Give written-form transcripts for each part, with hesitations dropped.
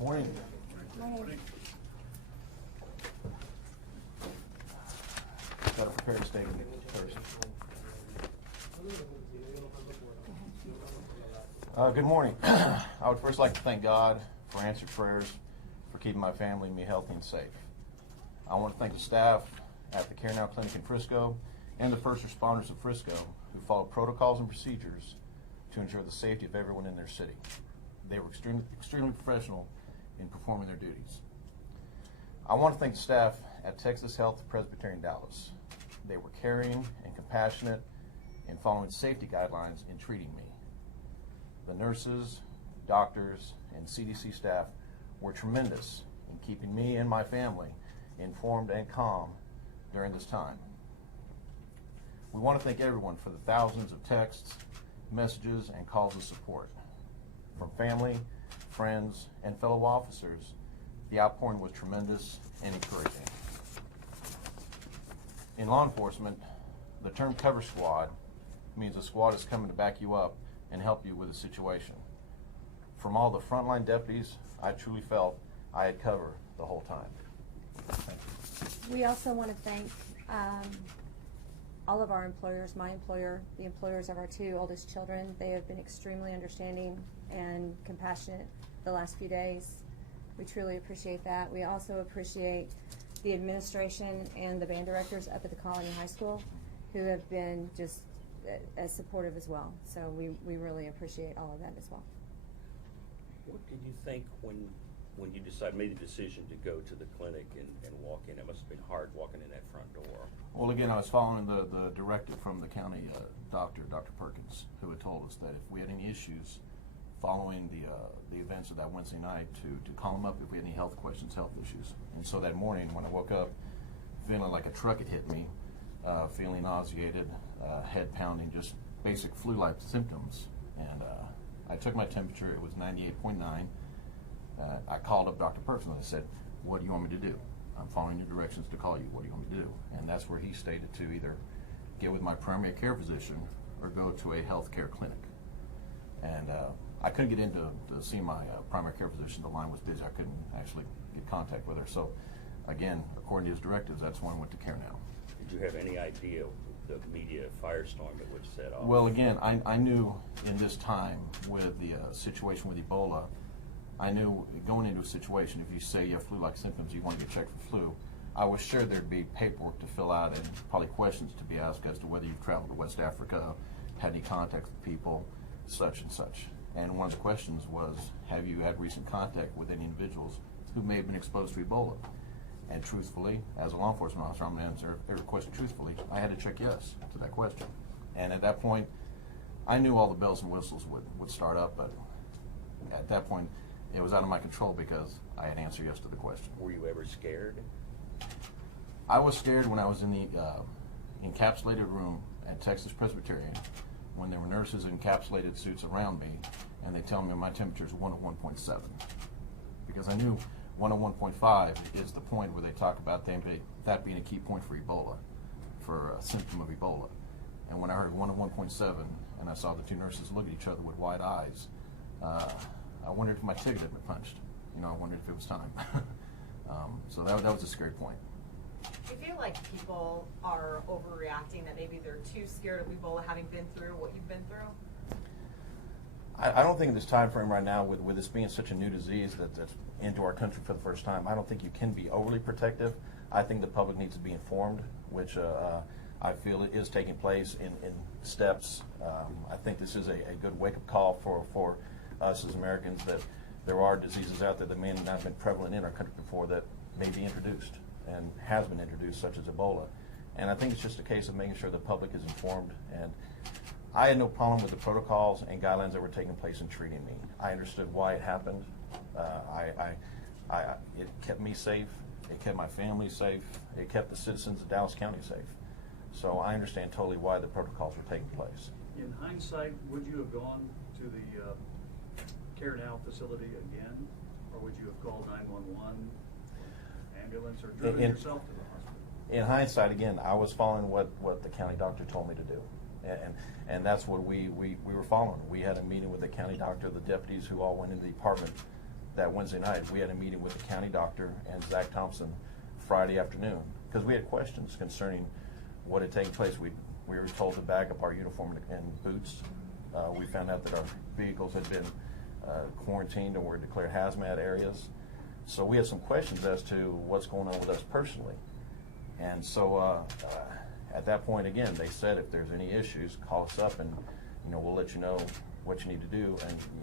Morning. Morning. Got to prepare a statement first. Good morning. I would first like to thank God for answered prayers, for keeping my family and me healthy and safe. I want to thank the staff at the Care Now Clinic in Frisco and the first responders of Frisco who followed protocols and procedures to ensure the safety of everyone in their city. They were extremely professional in performing their duties. I want to thank the staff at Texas Health Presbyterian Dallas. They were caring and compassionate in following safety guidelines in treating me. The nurses, doctors, and CDC staff were tremendous in keeping me and my family informed and calm during this time. We want to thank everyone for the thousands of texts, messages, and calls of support. From family, friends, and fellow officers, the outpouring was tremendous and encouraging. In law enforcement, the term cover squad means a squad is coming to back you up and help you with a situation. From all the frontline deputies, I truly felt I had cover the whole time. Thank you. We also want to thank all of our employers, my employer, the employers of our two oldest children. They have been extremely understanding and compassionate the last few days. We truly appreciate that. We also appreciate the administration and the band directors up at the Colony High School who have been just as supportive as well. So we really appreciate all of that as well. What did you think when you made the decision to go to the clinic and walk in? It must have been hard walking in that front door. Well, again, I was following the directive from the county doctor, Dr. Perkins, who had told us that if we had any issues following the events of that Wednesday night, to call him up if we had any health questions, health issues. And so that morning when I woke up, feeling like a truck had hit me, feeling nauseated, head pounding, just basic flu-like symptoms. And I took my temperature, it was 98.9. I called up Dr. Perkins and I said, what do you want me to do? I'm following your directions to call you. What do you want me to do? And that's where he stated to either get with my primary care physician or go to a health care clinic. And I couldn't get in to see my primary care physician. The line was busy. I couldn't actually get contact with her. So, again, according to his directives, that's when I went to Care Now. Did you have any idea the media firestorm that would set off? Well, again, I knew in this time with the situation with Ebola, I knew going into a situation, if you say you have flu-like symptoms, you want to get checked for flu, I was sure there'd be paperwork to fill out and probably questions to be asked as to whether you've traveled to West Africa, had any contact with people, such and such. And one of the questions was, have you had recent contact with any individuals who may have been exposed to Ebola? And truthfully, as a law enforcement officer, I'm going to answer every question truthfully. I had to check yes to that question. And at that point, I knew all the bells and whistles would start up, but at that point, it was out of my control because I had answered yes to the question. Were you ever scared? I was scared when I was in the encapsulated room at Texas Presbyterian when there were nurses in encapsulated suits around me and they tell me my temperature is 101.7. Because I knew 101.5 is the point where they talk about that being a key point for Ebola, for a symptom of Ebola. And when I heard 101.7 and I saw the two nurses look at each other with wide eyes, I wondered if my ticket had been punched. I wondered if it was time. So that was a scary point. Do you feel like people are overreacting, that maybe they're too scared of Ebola having been through what you've been through? I don't think in this time frame right now, with this being such a new disease that's into our country for the first time, I don't think you can be overly protective. I think the public needs to be informed, which I feel it is taking place in steps. I think this is a good wake-up call for us as Americans, that there are diseases out there that may not have been prevalent in our country before that may be introduced and has been introduced, such as Ebola. And I think it's just a case of making sure the public is informed. And I had no problem with the protocols and guidelines that were taking place in treating me. I understood why it happened. It kept me safe. It kept my family safe. It kept the citizens of Dallas County safe. So I understand totally why the protocols were taking place. In hindsight, would you have gone to the Care Now facility again, or would you have called 911, ambulance, or driven yourself to the hospital? In hindsight, again, I was following what the county doctor told me to do. And that's what we were following. We had a meeting with the county doctor, the deputies who all went into the department that Wednesday night, we had a meeting with the county doctor and Zach Thompson Friday afternoon, because we had questions concerning what had taken place. We were told to bag up our uniform and boots. We found out that our vehicles had been quarantined and were declared hazmat areas. So we had some questions as to what's going on with us personally. And so at that point, again, they said if there's any issues, call us up and we'll let you know what you need to do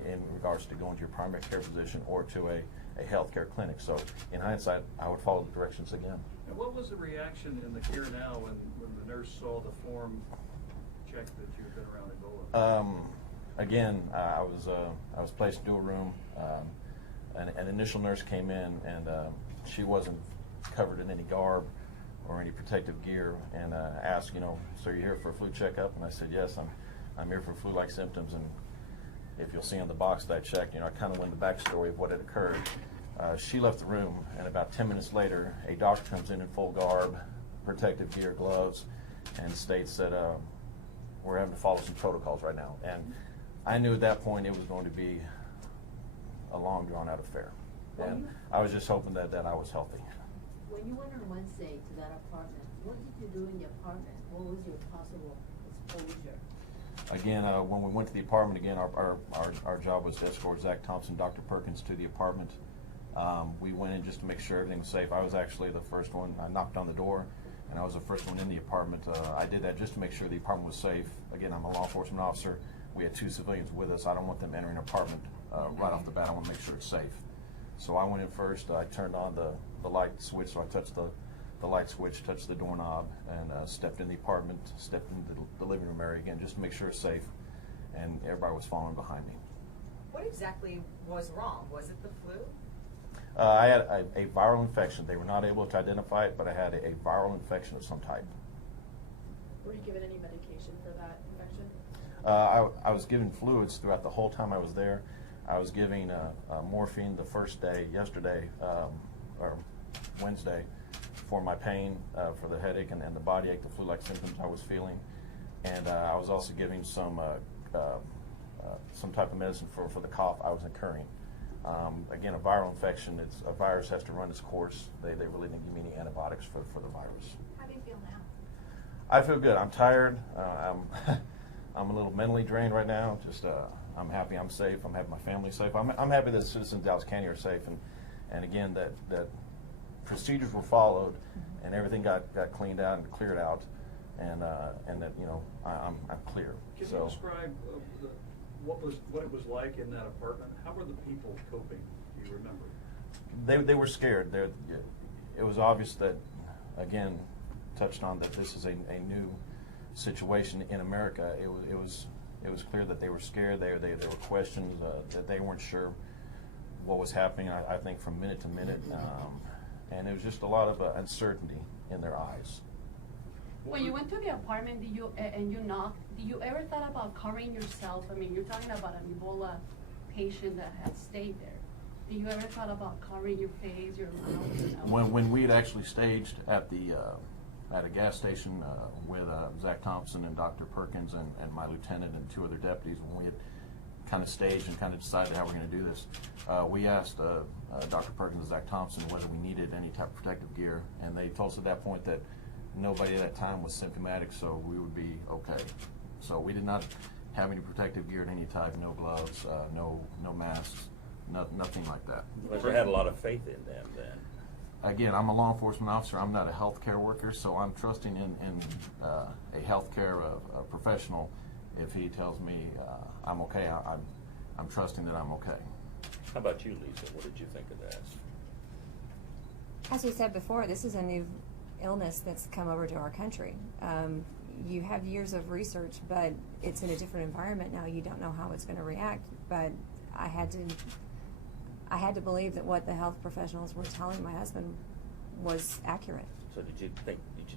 in regards to going to your primary care physician or to a healthcare clinic. So in hindsight, I would follow the directions again. And what was the reaction in the Care Now when the nurse saw the form check that you had been around Ebola? Again, I was placed into a room. An initial nurse came in, and she wasn't covered in any garb or any protective gear, and asked, so you're here for a flu checkup? And I said, yes, I'm here for flu-like symptoms. And if you'll see on the box that I checked, I kind of went the backstory of what had occurred. She left the room, and about 10 minutes later, a doctor comes in full garb, protective gear, gloves, and states that we're having to follow some protocols right now. And I knew at that point it was going to be a long, drawn-out affair. And I was just hoping that I was healthy. When you went on Wednesday to that apartment, what did you do in the apartment? What was your possible exposure? Again, when we went to the apartment, again, our job was to escort Zach Thompson, Dr. Perkins, to the apartment. We went in just to make sure everything was safe. I was actually the first one. I knocked on the door, and I was the first one in the apartment. I did that just to make sure the apartment was safe. Again, I'm a law enforcement officer. We had 2 civilians with us. I don't want them entering an apartment right off the bat. I want to make sure it's safe. So I went in first. I turned on the light switch, so I touched the light switch, touched the doorknob, and stepped in the apartment, stepped into the living room area again, just to make sure it's safe, and everybody was following behind me. What exactly was wrong? Was it the flu? I had a viral infection. They were not able to identify it, but I had a viral infection of some type. Were you given any medication for that infection? I was given fluids throughout the whole time I was there. I was giving morphine the first day, yesterday, or Wednesday, for my pain, for the headache and the body ache, the flu-like symptoms I was feeling. And I was also giving some type of medicine for the cough I was incurring. Again, a viral infection, a virus has to run its course. They really didn't give me any antibiotics for the virus. How do you feel now? I feel good. I'm tired. I'm a little mentally drained right now. Just I'm happy I'm safe. I'm happy my family's safe. I'm happy that citizens of Dallas County are safe. And again, that procedures were followed and everything got cleaned out and cleared out, and that I'm clear. Can you describe what it was like in that apartment? How were the people coping? Do you remember? They were scared. It was obvious that, again, touched on that this is a new situation in America. It was clear that they were scared. There were questions that they weren't sure what was happening. I think from minute to minute, and it was just a lot of uncertainty in their eyes. When you went to the apartment, did you knocked? Did you ever thought about covering yourself? I mean, you're talking about an Ebola patient that had stayed there. Did you ever thought about covering your face, your mouth? When we had actually staged at a gas station with Zach Thompson and Dr. Perkins and my lieutenant and 2 other deputies, when we had kind of staged and kind of decided how we're going to do this, we asked Dr. Perkins and Zach Thompson whether we needed any type of protective gear, and they told us at that point that nobody at that time was symptomatic, so we would be okay. So we did not have any protective gear of any type, no gloves, no masks, nothing like that. You must have had a lot of faith in them then. Again, I'm a law enforcement officer. I'm not a healthcare worker, so I'm trusting in a healthcare professional. If he tells me I'm okay, I'm trusting that I'm okay. How about you, Lisa? What did you think of that? As we said before, this is a new illness that's come over to our country. You have years of research, but it's in a different environment now. You don't know how it's going to react, but I had to believe that what the health professionals were telling my husband was accurate. So did you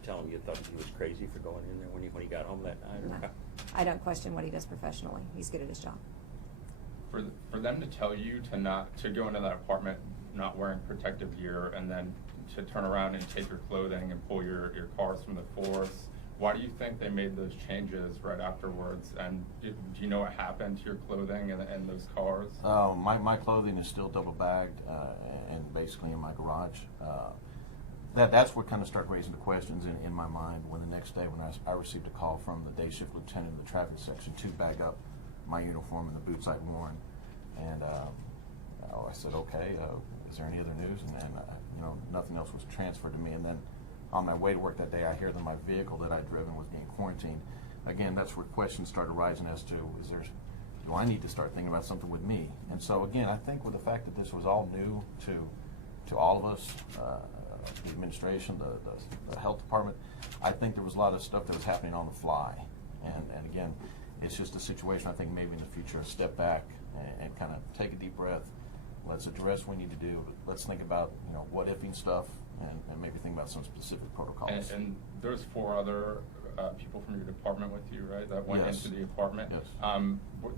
tell him you thought he was crazy for going in there when he got home that night? No, I don't question what he does professionally. He's good at his job. For them to tell you to go into that apartment not wearing protective gear and then to turn around and take your clothing and pull your cars from the force, Why do you think they made those changes right afterwards? And do you know what happened to your clothing and those cars? My clothing is still double bagged and basically in my garage. That's what kind of started raising the questions in my mind when the next day when I received a call from the day shift lieutenant in the traffic section to bag up my uniform and the boots I'd worn. And I said, okay, is there any other news? And nothing else was transferred to me. And then on my way to work that day, I hear that my vehicle that I'd driven was being quarantined. Again, that's where questions started rising as to, do I need to start thinking about something with me? And so again, I think with the fact that this was all new to all of us, the administration, the health department, I think there was a lot of stuff that was happening on the fly. And again, it's just a situation I think maybe in the future, step back and kind of take a deep breath. Let's address what we need to do. Let's think about, what-ifing stuff and maybe think about some specific protocols. And there's 4 other people from your department with you, right, that went Yes. into the apartment? Yes.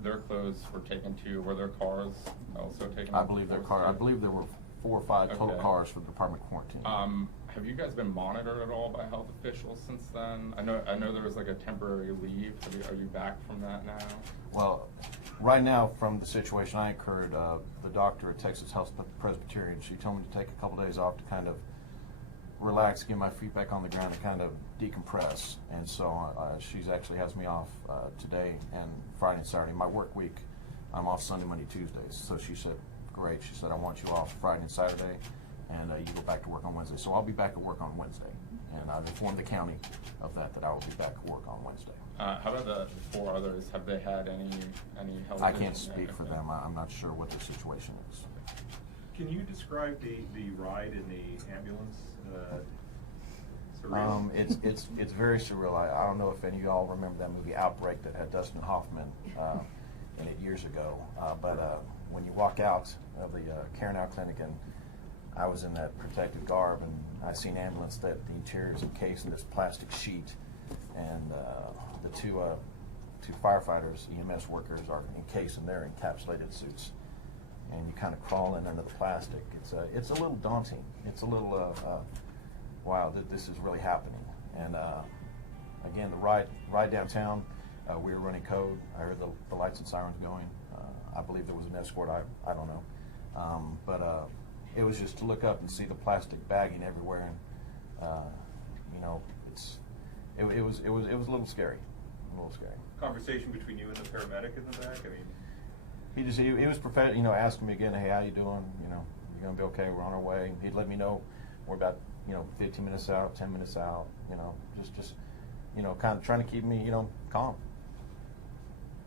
Their clothes were taken too. Were their cars also taken? I believe there were 4 or 5 total Okay. cars for the department quarantine. Have you guys been monitored at all by health officials since then? I know there was like a temporary leave. Are you back from that now? Well, right now, from the situation I incurred, the doctor at Texas Health Presbyterian, she told me to take a couple days off to kind of relax, get my feet back on the ground, and kind of decompress. And so she's actually has me off today and Friday and Saturday. My work week, I'm off Sunday, Monday, Tuesdays. So she said, great. She said, I want you off Friday and Saturday, and you go back to work on Wednesday. So I'll be back at work on Wednesday. And I've informed the county of that I will be back at work on Wednesday. How about the 4 others? Have they had any health? I can't speak for them. I'm not sure what the situation is. Can you describe the ride in the ambulance? Surreal? It's very surreal. I don't know if any of y'all remember that movie Outbreak that had Dustin Hoffman in it years ago. But when you walk out of the Care Now Clinic, and I was in that protective garb, and I see an ambulance that the interior is encased in this plastic sheet, and the two firefighters, EMS workers, are encased in their encapsulated suits. And you kind of crawl in under the plastic. It's a little daunting. It's a little wow, this is really happening. And again, the ride downtown, we were running code. I heard the lights and sirens going. I believe there was an escort. I don't know, but it was just to look up and see the plastic bagging everywhere, and it was a little scary. A little scary. Conversation between you and the paramedic in the back. I mean. He was professional, asking me again, hey, how you doing? You're gonna be okay? We're on our way. He'd let me know we're about 15 minutes out, 10 minutes out. Just kind of trying to keep me calm.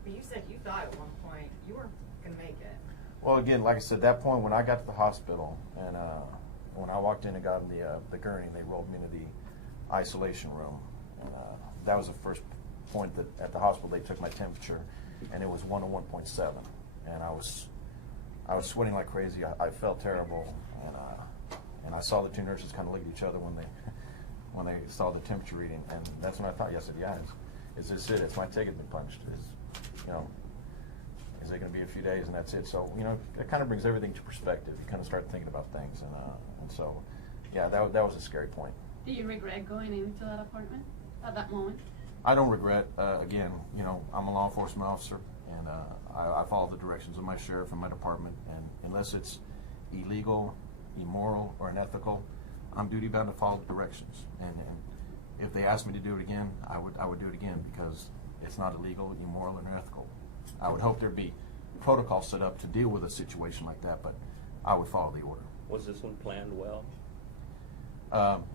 But you said you thought at one point you weren't gonna make it. Well, again, like I said, that point when I got to the hospital and when I walked in and got in the gurney, they rolled me into the isolation room. And that was the first point that at the hospital they took my temperature, and it was 101.7. And I was sweating like crazy. I felt terrible, and I saw the 2 nurses kind of look at each other when they saw the temperature reading, and that's when I thought, yes, yeah, is this it? It's my ticket been punched. Is it going to be a few days and that's it? So it kind of brings everything to perspective. You kind of start thinking about things, and so yeah, that was a scary point. Do you regret going into that apartment at that moment? I don't regret. Again, I'm a law enforcement officer, and I follow the directions of my sheriff and my department. And unless it's illegal, immoral, or unethical, I'm duty bound to follow the directions. And if they ask me to do it again, I would do it again because it's not illegal, immoral, or unethical. I would hope there'd be protocols set up to deal with a situation like that, but I would follow the order. Was this one planned well?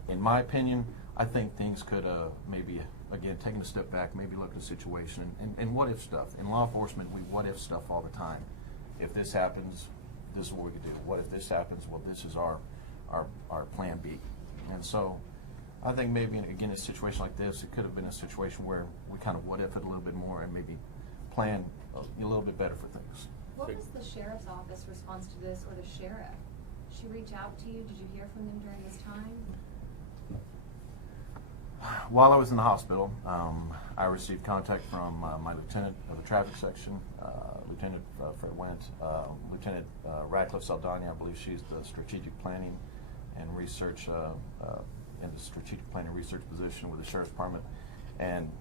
In my opinion, I think things could maybe, again, taking a step back, maybe look at the situation and what if stuff. In law enforcement, we what if stuff all the time. If this happens, this is what we could do. What if this happens? Well, this is our plan B. And so I think maybe, again, a situation like this, it could have been a situation where we kind of what if it a little bit more and maybe plan a little bit better for things. What was the sheriff's office response to this, or the sheriff? Did she reach out to you? Did you hear from them during this time? While I was in the hospital, I received contact from my lieutenant of the traffic section, Lieutenant Fred Wendt, Lieutenant Radcliffe Saldana. I believe she's the strategic planning and research in the strategic planning research position with the sheriff's department, And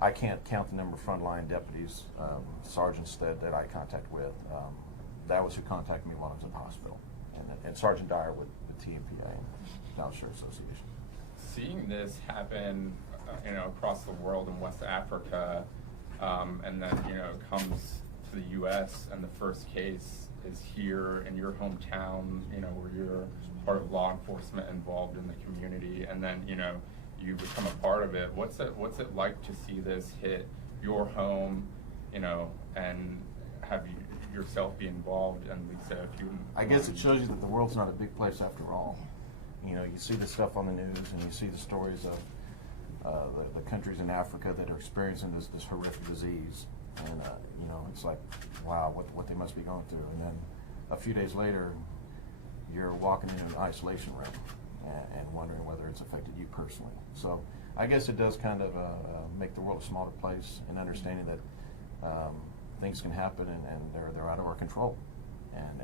I can't count the number of frontline deputies, sergeants that I contact with. That was who contacted me while I was in the hospital. And Sergeant Dyer with the TMPA, South Shore Association. Seeing this happen, across the world in West Africa, and then, comes to the U.S. and the first case is here in your hometown, where you're part of law enforcement involved in the community, and then, you become a part of it. What's it like to see this hit your home, and have you yourself be involved? And Lisa, if you... I guess it shows you that the world's not a big place after all. You see the stuff on the news, and you see the stories of the countries in Africa that are experiencing this horrific disease, and it's like, wow, what they must be going through. And then a few days later, you're walking in an isolation room and wondering whether it's affected you personally. So I guess it does kind of make the world a smaller place, and understanding that things can happen and they're out of our control, and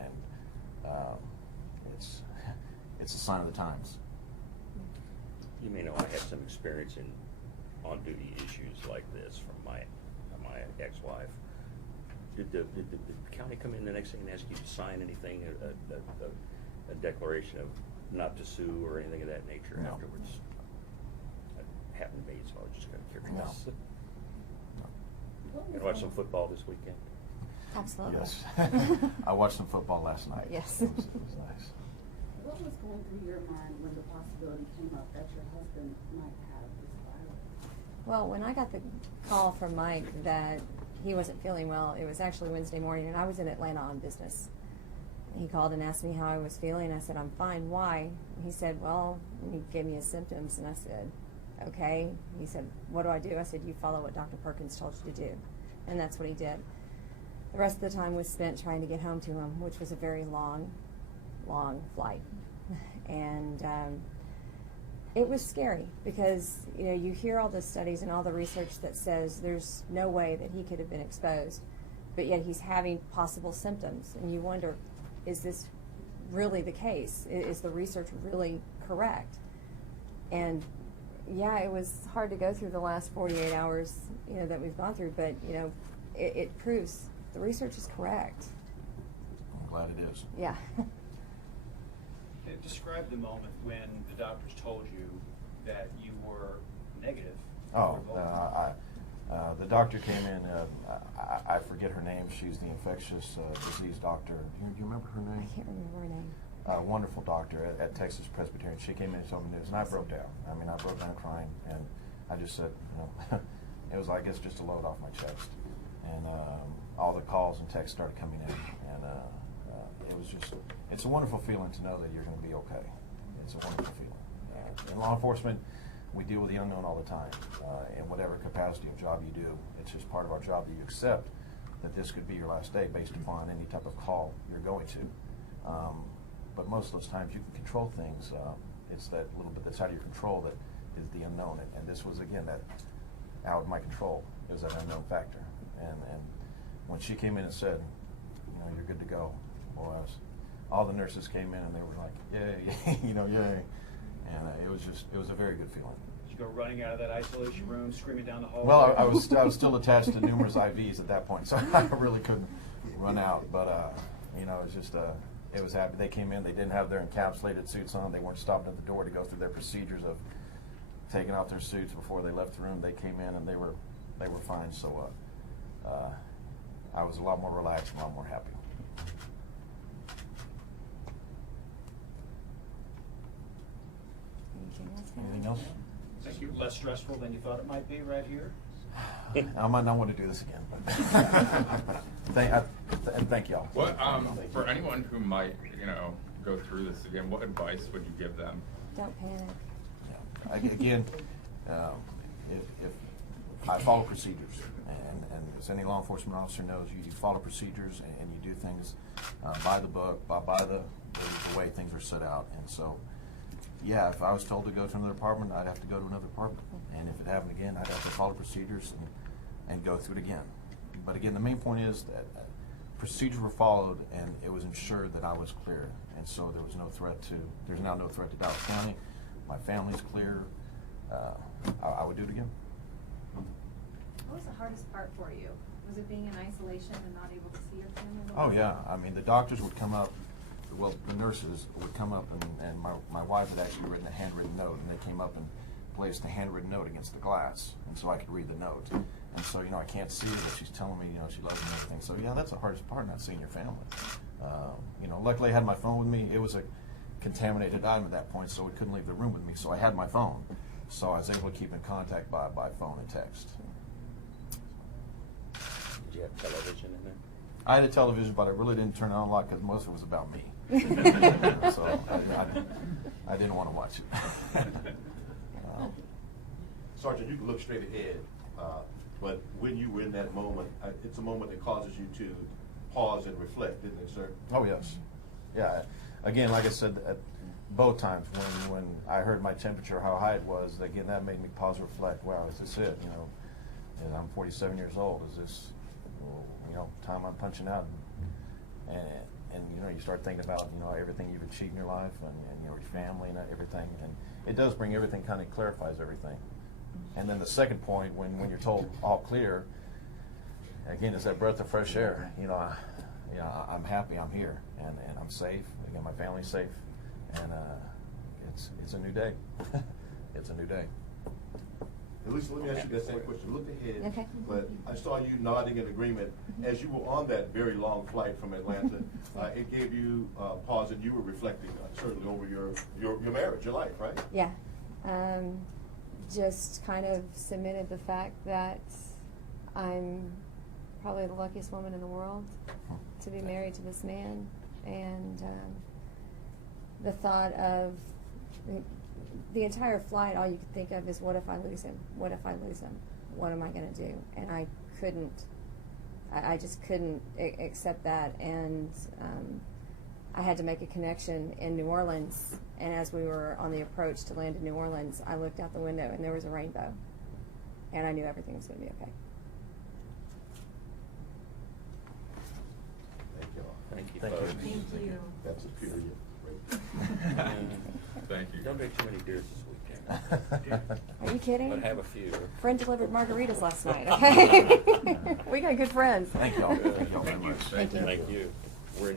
it's a sign of the times. You may know I had some experience in on-duty issues like this from my ex-wife. Did the county come in the next thing and ask you to sign anything, a declaration of not to sue or anything of that nature No. afterwards? That happened to me, so I was just kind of curious. No. You watch some football this weekend? Absolutely. Yes. I watched some football last night. Yes. It was nice. What was going through your mind when the possibility came up that your husband might have this virus? Well, when I got the call from Mike that he wasn't feeling well, it was actually Wednesday morning, and I was in Atlanta on business. He called and asked me how I was feeling. I said, I'm fine. Why? He said, well, and he gave me his symptoms, and I said, okay. He said, what do I do? I said, you follow what Dr. Perkins told you to do. And that's what he did. The rest of the time was spent trying to get home to him, which was a very long flight. And it was scary because, you hear all the studies and all the research that says there's no way that he could have been exposed, but yet he's having possible symptoms. And you wonder, is this really the case? Is the research really correct? And yeah, it was hard to go through the last 48 hours, that we've gone through, but, it proves the research is correct. I'm glad it is. Yeah. Describe the moment when the doctors told you that you were negative. Oh, the doctor came in, I forget her name, she's the infectious disease doctor. Do you remember her name? I can't remember her name. Wonderful doctor at Texas Presbyterian. She came in and told me this, and I broke down. I mean, I broke down crying, and I just said, it was, I guess, just a load off my chest. And all the calls and texts started coming in, and it was just, it's a wonderful feeling to know that you're going to be okay. It's a wonderful feeling. In law enforcement, we deal with the unknown all the time. In whatever capacity of job you do, it's just part of our job that you accept that this could be your last day based upon any type of call you're going to. But most of those times you can control things. It's that little bit that's out of your control that is the unknown. And this was, again, that out of my control. It was that unknown factor. And when she came in and said, you're good to go, boy, all the nurses came in and they were like, yay, yay. And it was a very good feeling. Did you go running out of that isolation room, screaming down the hallway? Well, I was still attached to numerous IVs at that point, so I really couldn't run out. But it was just it was happy. They came in. They didn't have their encapsulated suits on. They weren't stopped at the door to go through their procedures of taking off their suits before they left the room. They came in and they were fine. So I was a lot more relaxed, a lot more happy. Anything else? Think you're less stressful than you thought it might be right here? I might not want to do this again. But thank y'all. What for anyone who might go through this again, what advice would you give them? Don't panic. Yeah. Again, if I follow procedures, and as any law enforcement officer knows, you follow procedures and you do things by the book, by the way things are set out. And so, yeah, if I was told to go to another department, I'd have to go to another department. And if it happened again, I'd have to follow procedures and go through it again. But again, the main point is that procedures were followed, and it was ensured that I was clear. And so there's now no threat to Dallas County. My family's clear. I would do it again. What was the hardest part for you? Was it being in isolation and not able to see your family? Oh, yeah. I mean, the doctors would come up, well, the nurses would come up, and my wife had actually written a handwritten note, and they came up and placed a handwritten note against the glass, and so I could read the note. And so, I can't see her, but she's telling me, she loves me and everything. So, yeah, that's the hardest part, not seeing your family. Luckily I had my phone with me. It was a contaminated item at that point, so it couldn't leave the room with me. So I had my phone. So I was able to keep in contact by phone and text. Did you have television in there? I had a television, but I really didn't turn it on a lot because most of it was about me. So I didn't want to watch it. Sergeant, you can look straight ahead, but when you were in that moment, it's a moment that causes you to pause and reflect, isn't it, sir? Oh, yes. Yeah. Again, like I said, both times when I heard my temperature, how high it was, again, that made me pause and reflect. Wow, is this it? And I'm 47 years old. Is this, time I'm punching out? And you start thinking about, everything you've achieved in your life and your family and everything. And it does bring everything, kind of clarifies everything. And then the second point, when you're told all clear, again, is that breath of fresh air. I'm happy I'm here and I'm safe. Again, my family's safe, and it's a new day. It's a new day. Lisa, let me ask you that same question. Look ahead, Okay. but I saw you nodding in agreement. As you were on that very long flight from Atlanta, it gave you pause, and you were reflecting certainly over your marriage, your life, right? Yeah. Just kind of cemented the fact that I'm probably the luckiest woman in the world to be married to this man. And the thought of the entire flight, all you could think of is, what if I lose him? What if I lose him? What am I going to do? And I just couldn't accept that. And I had to make a connection in New Orleans. And as we were on the approach to land in New Orleans, I looked out the window and there was a rainbow. And I knew everything was going to be okay. Thank you all. Thank you, Thank folks. you. Thank you. That's a period. Thank you. Don't drink too many beers this weekend, Are you kidding? but have a few. Friend delivered margaritas last night, okay? We got good friends. Thank y'all. Thank y'all very much. Thank you. Thank you. We're in your